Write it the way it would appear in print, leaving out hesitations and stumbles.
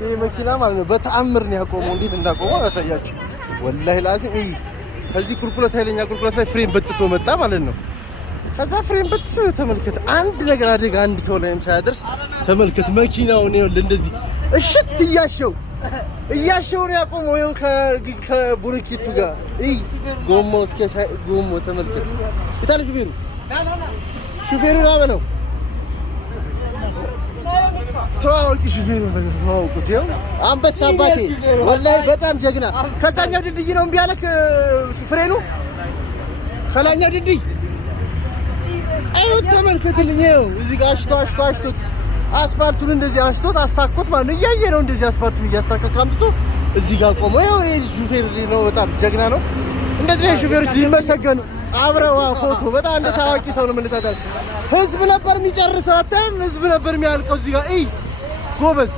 ይሄ መኪና ማለት ነው በተአምር ነው ያቆመው። እንዴት እንዳቆመው አሳያችሁ። ወላሂ ላዚም ከዚህ ቁልቁለት ኃይለኛ ቁልቁለት ላይ ፍሬም በጥሶ መጣ ማለት ነው። ከዛ ፍሬም በጥሶ ተመልከት፣ አንድ ነገር አደጋ አንድ ሰው ላይም ሳያደርስ ተመልከት። መኪናውን ይኸውልህ እንደዚህ እሽት እያሸው ነው ያቆመው። ይኸው ከቡርኪቱ ጋር ጎማው እስከ ጎማው ተመልከት። ይታል ሹፌሩ ነው በለው ታውቂ ሹፌሩ ነው ታውቁት። ይኸው አንበሳ አባቴ ወላሂ በጣም ጀግና። ከዛኛው ድልድይ ነው እምቢ አለክ ፍሬኑ ከላኛው ድልድይ አይው ተመልከትልኝ። ይኸው እዚህ ጋር አሽቶት አስፓልቱን እንደዚህ አስታኮት ማለት ነው። እያየ ነው እንደዚህ አስፓልቱን እያስታከከ አምጥቶ እዚህ ጋር ቆመ። ይኸው ይሄ ሹፌር ነው በጣም ጀግና ነው። እንደዚህ ሹፌሮች ሊመሰገኑ አብረው ፎቶ በጣም እንደ ታዋቂ ሰው ነው የምንሰጣው። ህዝብ ነበር የሚጨርሰው፣ አታም ህዝብ ነበር የሚያልቀው እዚህ ጋር ጎበዝ